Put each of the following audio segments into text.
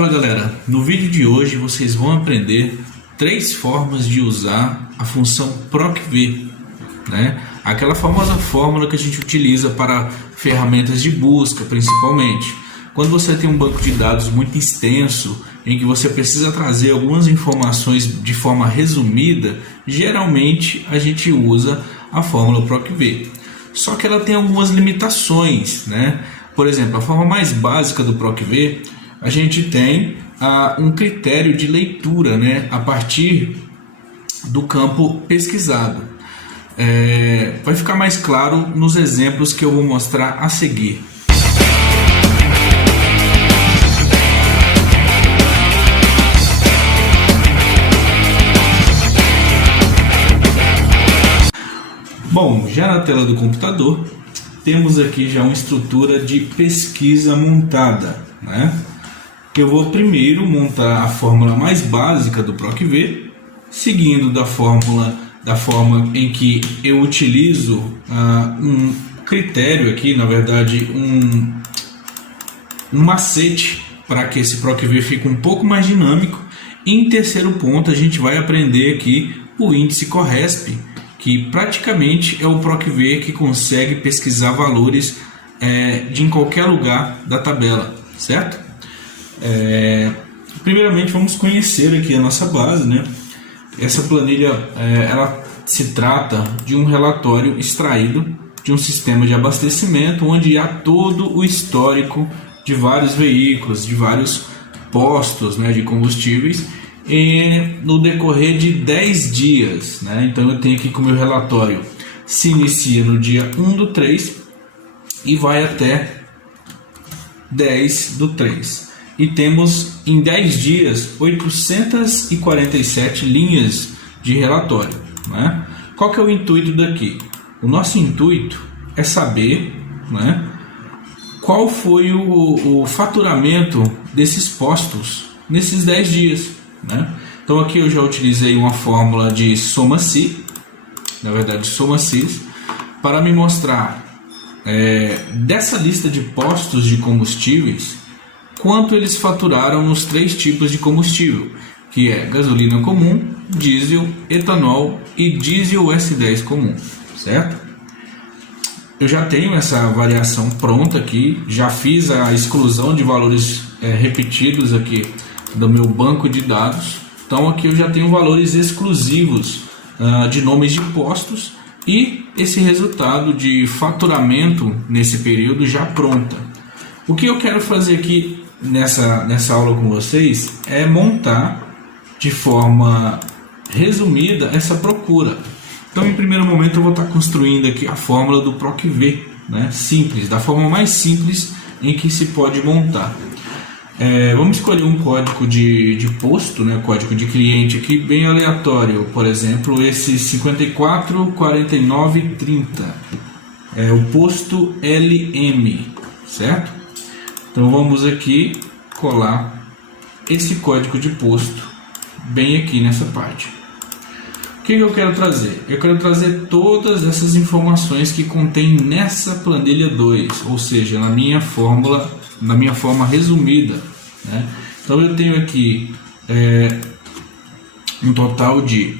Fala galera, no vídeo de hoje vocês vão aprender 3 formas de usar a função PROC-V, né? Aquela famosa fórmula que a gente utiliza para ferramentas de busca principalmente. Quando você tem um banco de dados muito extenso, em que você precisa trazer algumas informações de forma resumida, geralmente a gente usa a fórmula PROC-V. Só que ela tem algumas limitações, né? Por exemplo, a forma mais básica do PROC-V, a gente tem um critério de leitura, né, a partir do campo pesquisado. Vai ficar mais claro nos exemplos que eu vou mostrar a seguir. Bom, já na tela do computador, temos aqui já uma estrutura de pesquisa montada, né? Eu vou primeiro montar a fórmula mais básica do PROC-V, seguindo da forma em que eu utilizo um critério aqui, na verdade um macete para que esse PROC-V fique um pouco mais dinâmico. E em terceiro ponto a gente vai aprender aqui o índice CORRESP, que praticamente é o PROC-V que consegue pesquisar valores de em qualquer lugar da tabela, certo? Primeiramente vamos conhecer aqui a nossa base, né? Essa planilha ela se trata de um relatório extraído de um sistema de abastecimento onde há todo o histórico de vários veículos, de vários postos, né, de combustíveis no decorrer de 10 dias, né? Então eu tenho aqui que o meu relatório se inicia no dia 1/3 e vai até 10/3. E temos em 10 dias 847 linhas de relatório, né? Qual que é o intuito daqui? O nosso intuito é saber, né, qual foi o faturamento desses postos nesses 10 dias, né? Então aqui eu já utilizei uma fórmula de soma-se, na verdade soma-sis, para me mostrar dessa lista de postos de combustíveis quanto eles faturaram nos 3 tipos de combustível, que é gasolina comum, diesel, etanol e diesel S10 comum, certo? Eu já tenho essa variação pronta aqui, já fiz a exclusão de valores repetidos aqui do meu banco de dados. Então aqui eu já tenho valores exclusivos de nomes de postos e esse resultado de faturamento nesse período já pronta. O que eu quero fazer aqui nessa aula com vocês é montar de forma resumida essa procura. Então em primeiro momento eu vou estar construindo aqui a fórmula do PROC-V, né? Simples, da forma mais simples em que se pode montar. Vamos escolher um código de posto, né? Código de cliente aqui bem aleatório, por exemplo esse 544930 é o posto LM, certo? Então vamos aqui colar esse código de posto bem aqui nessa parte. O que eu quero trazer? Eu quero trazer todas essas informações que contém nessa planilha 2, ou seja, na minha forma resumida, né? Então eu tenho aqui um total de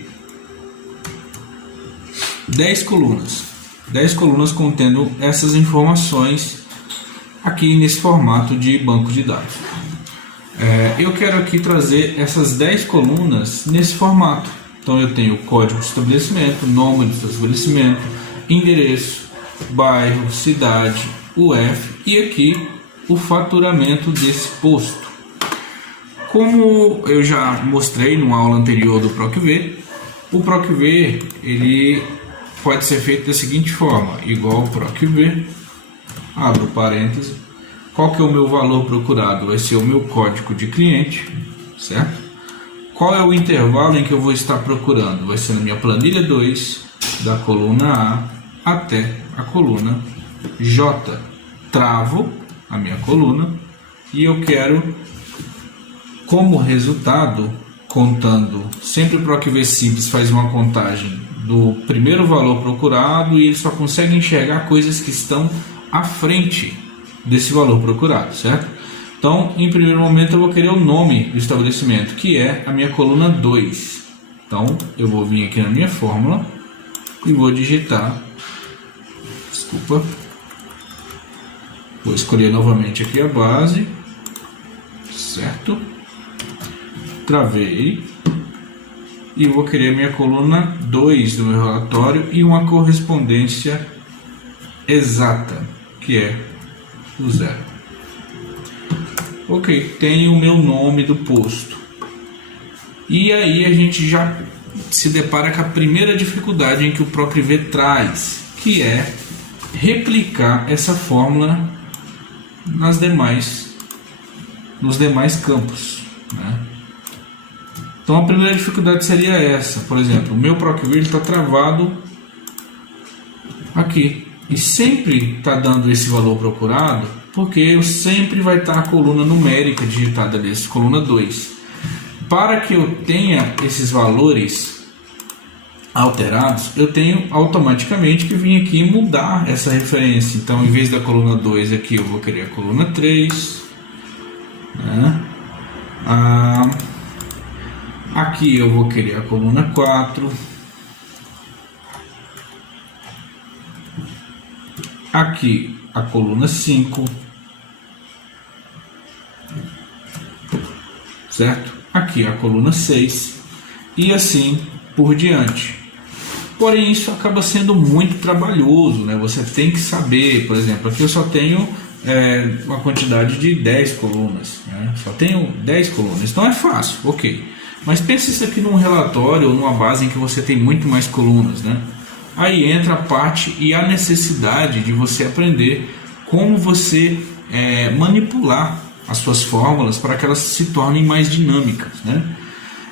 10 colunas. 10 colunas contendo essas informações aqui nesse formato de banco de dados. Eu quero aqui trazer essas 10 colunas nesse formato. Então eu tenho o código de estabelecimento, nome do estabelecimento, endereço, bairro, cidade, UF e aqui o faturamento desse posto. Como eu já mostrei numa aula anterior do PROC-V, o PROC-V ele pode ser feito da seguinte forma: igual PROC-V, abro parênteses, qual que é o meu valor procurado? Vai ser o meu código de cliente, certo? Qual é o intervalo em que eu vou estar procurando? Vai ser na minha planilha 2, da coluna A até a coluna J. Travo a minha coluna e eu quero, como resultado, contando, sempre o PROC-V simples faz uma contagem do primeiro valor procurado e ele só consegue enxergar coisas que estão à frente desse valor procurado, certo? Então, em primeiro momento, eu vou querer o nome do estabelecimento, que é a minha coluna 2. Então, eu vou vir aqui na minha fórmula e vou digitar, vou escolher novamente aqui a base, certo? Travei e vou querer a minha coluna 2 do meu relatório e uma correspondência exata, que é o 0. Ok, tenho o meu nome do posto. E aí a gente já se depara com a primeira dificuldade em que o PROC-V traz, que é replicar essa fórmula nos demais campos, né? Então a primeira dificuldade seria essa. Por exemplo, o meu PROC-V está travado aqui e sempre está dando esse valor procurado, porque eu sempre vai estar a coluna numérica digitada ali, coluna 2. Para que eu tenha esses valores alterados, eu tenho automaticamente que vir aqui e mudar essa referência. Então, em vez da coluna 2 aqui, eu vou querer a coluna 3, né? Aqui eu vou querer a coluna 4. Aqui a coluna 5. Certo? Aqui a coluna 6. E assim por diante. Porém, isso acaba sendo muito trabalhoso, né? Você tem que saber, por exemplo, aqui eu só tenho uma quantidade de 10 colunas, né? Só tenho 10 colunas, então é fácil, ok. Mas pense isso aqui num relatório ou numa base em que você tem muito mais colunas, né? Aí entra a parte e a necessidade de você aprender como você manipular as suas fórmulas para que elas se tornem mais dinâmicas, né?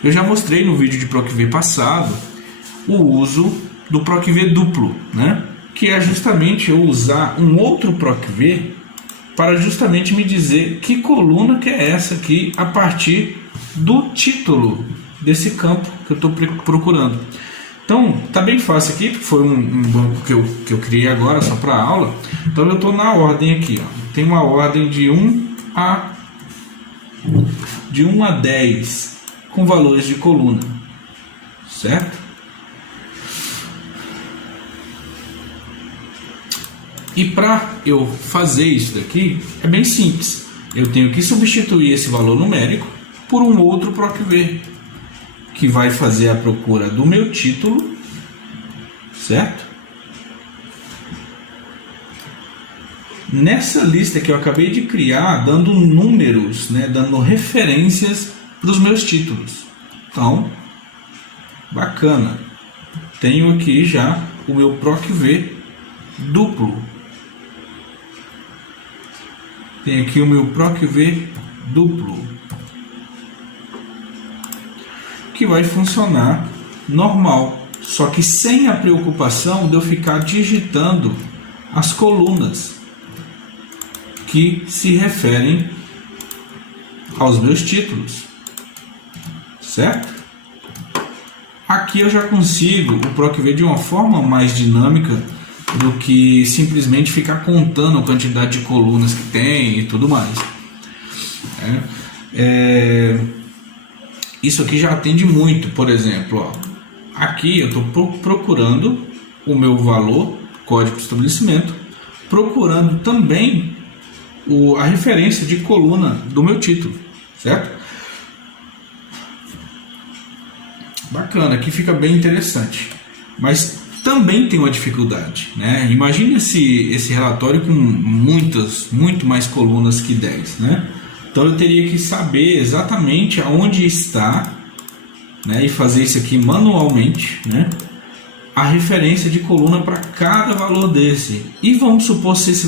Eu já mostrei no vídeo de PROC-V passado o uso do PROC-V duplo, né? Que é justamente eu usar um outro PROC-V para justamente me dizer que coluna que é essa aqui a partir do título desse campo que eu estou procurando. Então, tá bem fácil aqui, porque foi um banco que eu criei agora só para aula. Então, eu estou na ordem aqui, ó. Tem uma ordem de 1 a 10 com valores de coluna, certo? E para eu fazer isso daqui, é bem simples. Eu tenho que substituir esse valor numérico por um outro PROC-V, que vai fazer a procura do meu título, certo? Nessa lista que eu acabei de criar, dando números, né, dando referências para os meus títulos. Então, bacana. Tenho aqui já o meu PROC-V duplo. Tem aqui o meu PROC-V duplo, que vai funcionar normal, só que sem a preocupação de eu ficar digitando as colunas que se referem aos meus títulos, certo? Aqui eu já consigo o PROC-V de uma forma mais dinâmica do que simplesmente ficar contando a quantidade de colunas que tem e tudo mais. Isso aqui já atende muito. Por exemplo, ó, aqui eu estou procurando o meu valor, código de estabelecimento, procurando também a referência de coluna do meu título, certo? Bacana, aqui fica bem interessante, mas também tem uma dificuldade, né? Imagine esse relatório com muito mais colunas que 10, né? Então eu teria que saber exatamente aonde está, né, e fazer isso aqui manualmente, né, a referência de coluna para cada valor desse. E vamos supor se esses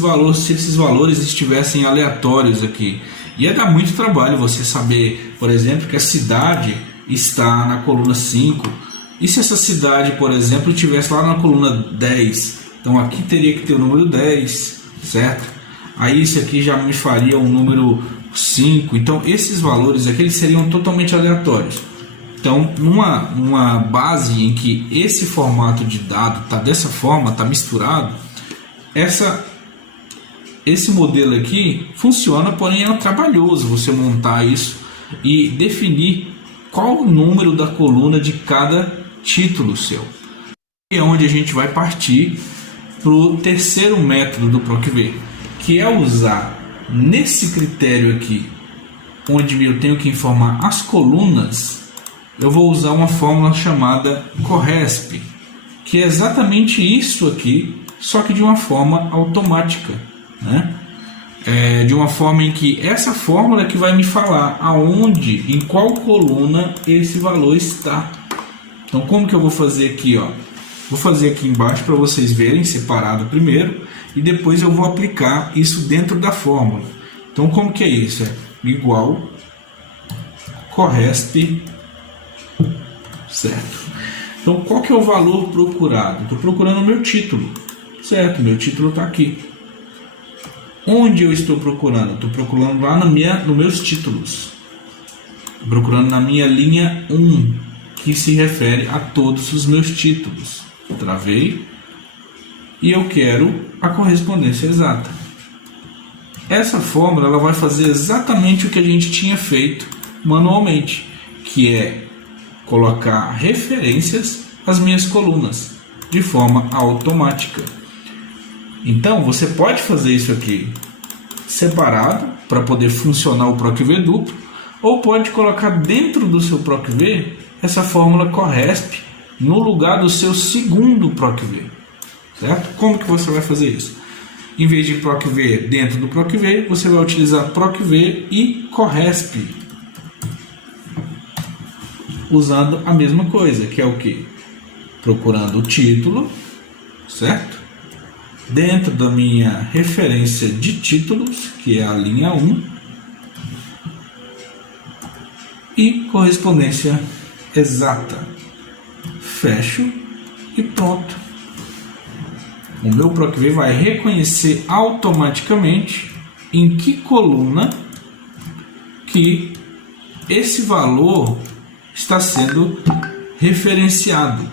valores estivessem aleatórios aqui. Ia dar muito trabalho você saber, por exemplo, que a cidade está na coluna 5. E se essa cidade, por exemplo, estivesse lá na coluna 10? Então aqui teria que ter o número 10, certo? Aí isso aqui já me faria um número 5. Então esses valores aqui eles seriam totalmente aleatórios. Então numa base em que esse formato de dado está dessa forma, está misturado, esse modelo aqui funciona, porém é trabalhoso você montar isso e definir qual o número da coluna de cada título seu. E é onde a gente vai partir para o terceiro método do PROC-V, que é usar nesse critério aqui, onde eu tenho que informar as colunas, eu vou usar uma fórmula chamada CORRESP, que é exatamente isso aqui, só que de uma forma automática, né? De uma forma em que essa fórmula é que vai me falar aonde, em qual coluna esse valor está. Então, como que eu vou fazer aqui, ó? Vou fazer aqui embaixo para vocês verem separado primeiro e depois eu vou aplicar isso dentro da fórmula. Então, como que é isso? É igual CORRESP, certo? Então, qual que é o valor procurado? Estou procurando o meu título, certo? Meu título está aqui. Onde eu estou procurando? Estou procurando lá nos meus títulos. Estou procurando na minha linha 1, que se refere a todos os meus títulos. Travei e eu quero a correspondência exata. Essa fórmula ela vai fazer exatamente o que a gente tinha feito manualmente, que é colocar referências às minhas colunas de forma automática. Então você pode fazer isso aqui separado para poder funcionar o PROC-V duplo, ou pode colocar dentro do seu PROC-V essa fórmula CORRESP no lugar do seu segundo PROC-V, certo? Como que você vai fazer isso? Em vez de PROC-V dentro do PROC-V, você vai utilizar PROC-V e CORRESP, usando a mesma coisa, que é o que? Procurando o título, certo? Dentro da minha referência de títulos, que é a linha 1, e correspondência exata. Fecho e pronto. O meu PROC-V vai reconhecer automaticamente em que coluna que esse valor está sendo referenciado.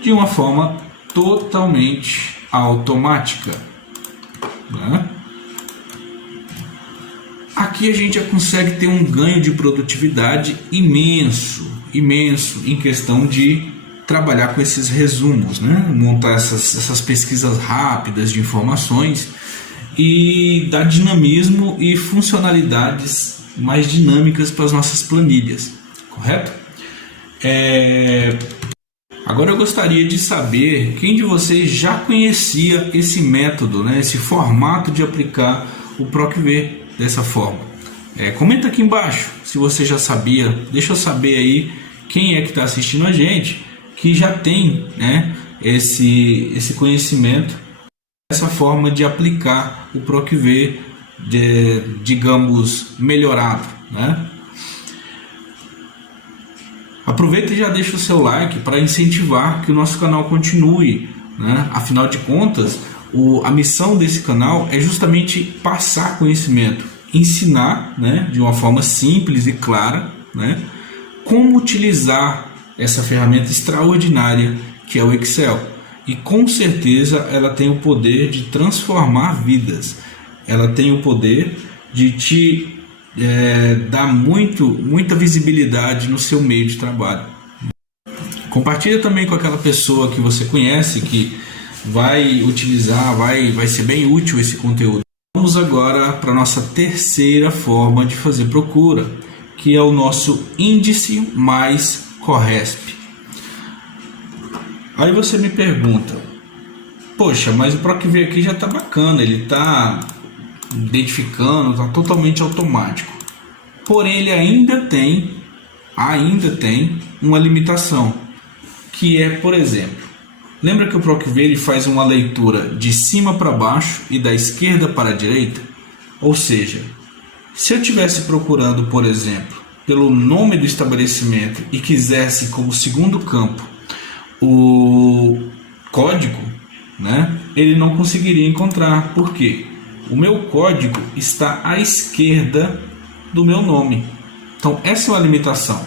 De uma forma totalmente automática, né? Aqui a gente já consegue ter um ganho de produtividade imenso em questão de trabalhar com esses resumos, né? Montar essas pesquisas rápidas de informações e dar dinamismo e funcionalidades mais dinâmicas para as nossas planilhas, correto? Agora eu gostaria de saber quem de vocês já conhecia esse método, né? Esse formato de aplicar o PROC-V dessa forma. Comenta aqui embaixo se você já sabia, deixa eu saber aí quem é que está assistindo a gente que já tem, né, esse conhecimento, essa forma de aplicar o PROC-V, digamos, melhorado, né? Aproveita e já deixa o seu like para incentivar que o nosso canal continue, né? Afinal de contas, a missão desse canal é justamente passar conhecimento, ensinar, né, de uma forma simples e clara, né, como utilizar essa ferramenta extraordinária que é o Excel. E com certeza ela tem o poder de transformar vidas, ela tem o poder de te dar muita visibilidade no seu meio de trabalho. Compartilha também com aquela pessoa que você conhece que vai utilizar, vai ser bem útil esse conteúdo. Vamos agora para a nossa terceira forma de fazer procura, que é o nosso índice mais CORRESP. Aí você me pergunta, poxa, mas o PROC-V aqui já está bacana, ele está identificando, está totalmente automático. Porém, ele ainda tem uma limitação, que é, por exemplo, lembra que o PROC-V ele faz uma leitura de cima para baixo e da esquerda para a direita? Ou seja, se eu estivesse procurando, por exemplo, pelo nome do estabelecimento e quisesse como segundo campo o código, né, ele não conseguiria encontrar. Por quê? O meu código está à esquerda do meu nome. Então essa é uma limitação.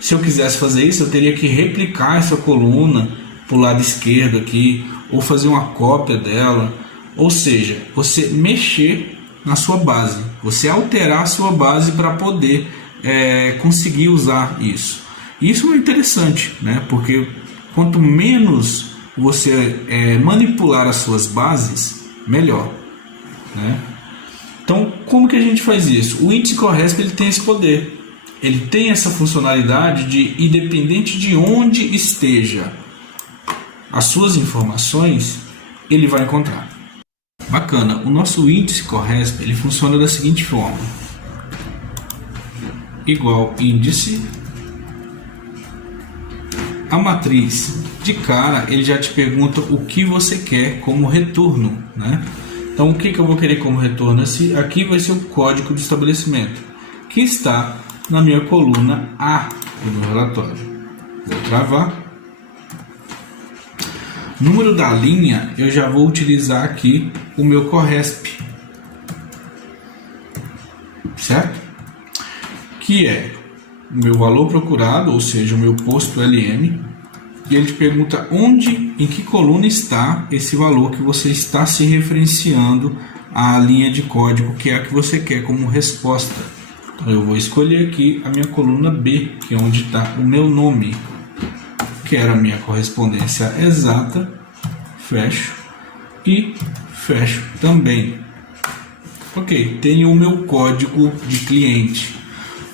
Se eu quisesse fazer isso, eu teria que replicar essa coluna para o lado esquerdo aqui, ou fazer uma cópia dela, ou seja, você mexer na sua base, você alterar a sua base para poder conseguir usar isso. Isso é interessante, né? Porque quanto menos você manipular as suas bases, melhor, né? Então, como que a gente faz isso? O índice CORRESP ele tem esse poder, ele tem essa funcionalidade de, independente de onde esteja as suas informações, ele vai encontrar. Bacana, o nosso índice CORRESP ele funciona da seguinte forma: igual índice, a matriz. De cara ele já te pergunta o que você quer como retorno, né? Então o que eu vou querer como retorno? Aqui vai ser o código de estabelecimento, que está na minha coluna A do meu relatório. Vou travar. Número da linha, eu já vou utilizar aqui o meu CORRESP, certo? Que é o meu valor procurado, ou seja, o meu posto LM, e ele te pergunta onde, em que coluna está esse valor que você está se referenciando à linha de código, que é a que você quer como resposta. Então eu vou escolher aqui a minha coluna B, que é onde está o meu nome. Quero a minha correspondência exata, fecho e fecho também. Ok, tenho o meu código de cliente.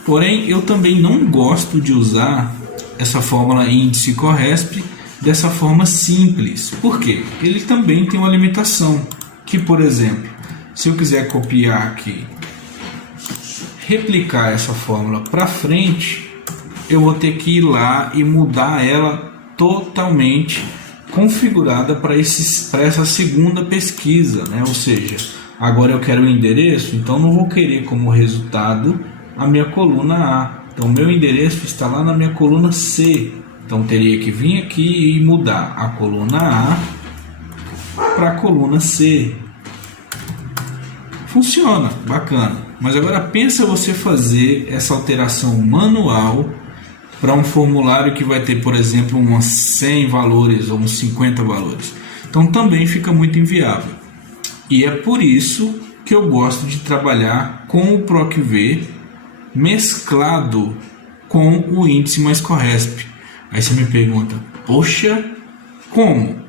Porém, eu também não gosto de usar essa fórmula índice CORRESP dessa forma simples. Por quê? Ele também tem uma limitação, que, por exemplo, se eu quiser copiar aqui, replicar essa fórmula para frente, eu vou ter que ir lá e mudar ela totalmente configurada para essa segunda pesquisa, né? Ou seja, agora eu quero o endereço, então não vou querer como resultado a minha coluna A. Então meu endereço está lá na minha coluna C. Então teria que vir aqui e mudar a coluna A para a coluna C. Funciona, bacana. Mas agora pensa você fazer essa alteração manual para um formulário que vai ter, por exemplo, uns 100 valores ou uns 50 valores. Então também fica muito inviável. E é por isso que eu gosto de trabalhar com o PROC-V mesclado com o índice mais CORRESP. Aí você me pergunta, poxa, como?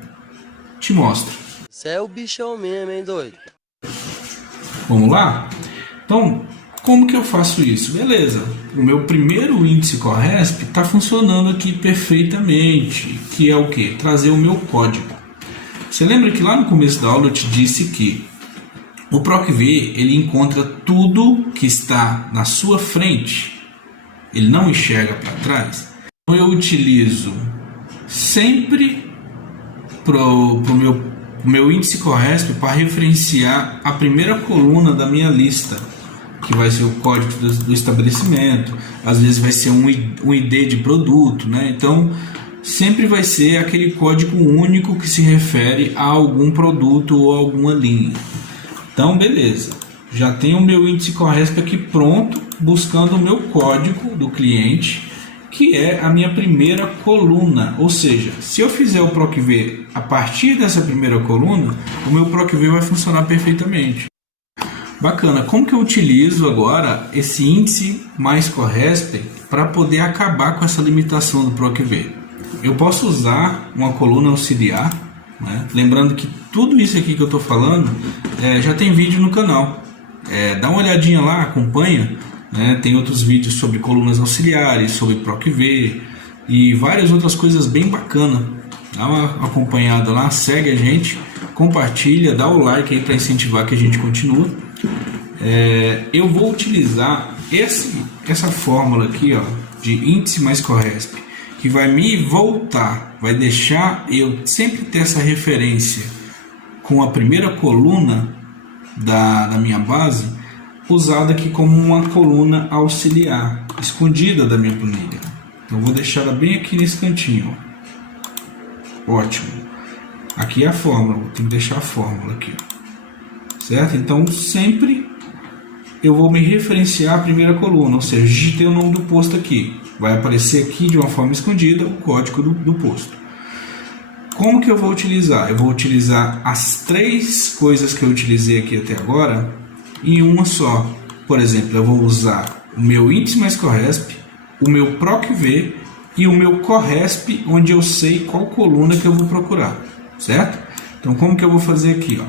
Te mostro. Você é o bichão mesmo, hein, doido? Vamos lá? Então, como que eu faço isso? Beleza, o meu primeiro índice CORRESP está funcionando aqui perfeitamente, que é o que? Trazer o meu código. Você lembra que lá no começo da aula eu te disse que o PROC-V ele encontra tudo que está na sua frente, ele não enxerga para trás. Então eu utilizo sempre para o meu índice CORRESP para referenciar a primeira coluna da minha lista, que vai ser o código do estabelecimento, às vezes vai ser um ID de produto, né? Então sempre vai ser aquele código único que se refere a algum produto ou alguma linha. Então beleza, já tenho o meu índice CORRESP aqui pronto, buscando o meu código do cliente, que é a minha primeira coluna. Ou seja, se eu fizer o PROC-V a partir dessa primeira coluna, o meu PROC-V vai funcionar perfeitamente. Bacana, como que eu utilizo agora esse índice mais CORRESP para poder acabar com essa limitação do PROC-V? Eu posso usar uma coluna auxiliar, né? Lembrando que tudo isso aqui que eu estou falando já tem vídeo no canal. Dá uma olhadinha lá, acompanha, né? Tem outros vídeos sobre colunas auxiliares, sobre PROC-V e várias outras coisas bem bacanas. Dá uma acompanhada lá, segue a gente, compartilha, dá o like aí para incentivar que a gente continue. Eu vou utilizar essa fórmula aqui, ó, de índice mais CORRESP, que vai me voltar, vai deixar eu sempre ter essa referência com a primeira coluna da minha base, usada aqui como uma coluna auxiliar, escondida da minha planilha. Então vou deixar ela bem aqui nesse cantinho, ó. Ótimo. Aqui é a fórmula, tem que deixar a fórmula aqui, ó. Certo? Então sempre eu vou me referenciar à primeira coluna, ou seja, digitei o nome do posto aqui, vai aparecer aqui de uma forma escondida o código do posto. Como que eu vou utilizar? Eu vou utilizar as 3 coisas que eu utilizei aqui até agora em uma só. Por exemplo, eu vou usar o meu índice mais corresp, o meu PROC-V e o meu corresp, onde eu sei qual coluna que eu vou procurar, certo? Então, como que eu vou fazer aqui, ó?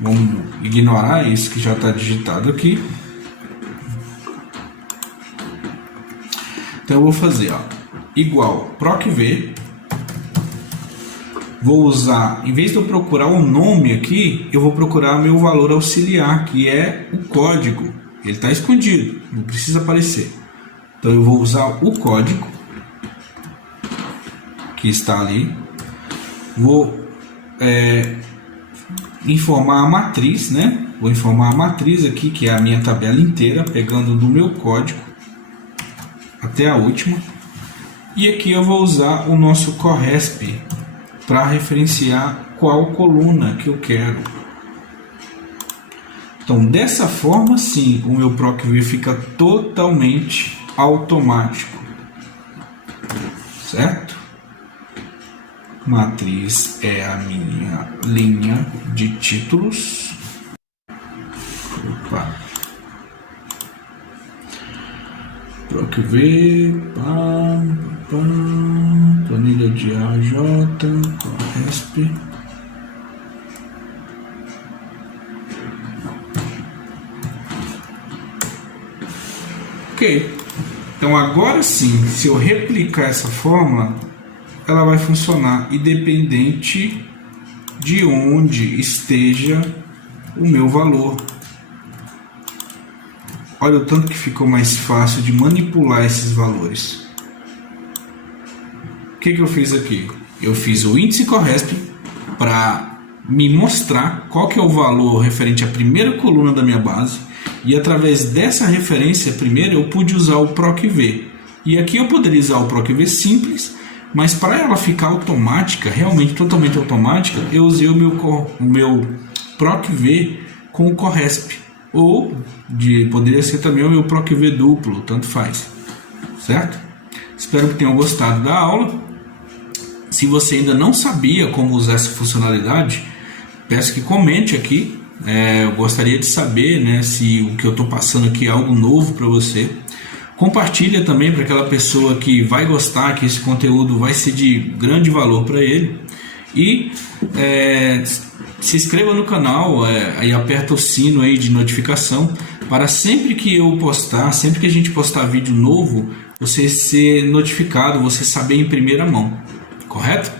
Vamos ignorar isso que já está digitado aqui. Então, eu vou fazer, ó, igual PROC-V. Vou usar, em vez de eu procurar o nome aqui, eu vou procurar meu valor auxiliar, que é o código. Ele está escondido, não precisa aparecer. Então eu vou usar o código que está ali. Vou informar a matriz, né? Vou informar a matriz aqui, que é a minha tabela inteira, pegando do meu código até a última. E aqui eu vou usar o nosso corresp para referenciar qual coluna que eu quero. Então, dessa forma, sim, o meu PROC-V fica totalmente automático, certo? Matriz é a minha linha de títulos. Opa. PROC-V, planilha de AJ, corresp. Ok, então agora sim, se eu replicar essa fórmula, ela vai funcionar independente de onde esteja o meu valor. Olha o tanto que ficou mais fácil de manipular esses valores. O que eu fiz aqui? Eu fiz o índice corresp para me mostrar qual que é o valor referente à primeira coluna da minha base, e através dessa referência primeira eu pude usar o PROC-V. E aqui eu poderia usar o PROC-V simples, mas para ela ficar automática, realmente totalmente automática, eu usei o meu PROC-V com o corresp. Ou poderia ser também o meu PROC-V duplo, tanto faz, certo? Espero que tenham gostado da aula. Se você ainda não sabia como usar essa funcionalidade, peço que comente aqui. Eu gostaria de saber, né, se o que eu estou passando aqui é algo novo para você. Compartilha também para aquela pessoa que vai gostar, que esse conteúdo vai ser de grande valor para ele. E se inscreva no canal e aperta o sino aí de notificação para sempre que eu postar, sempre que a gente postar vídeo novo, você ser notificado, você saber em primeira mão, correto?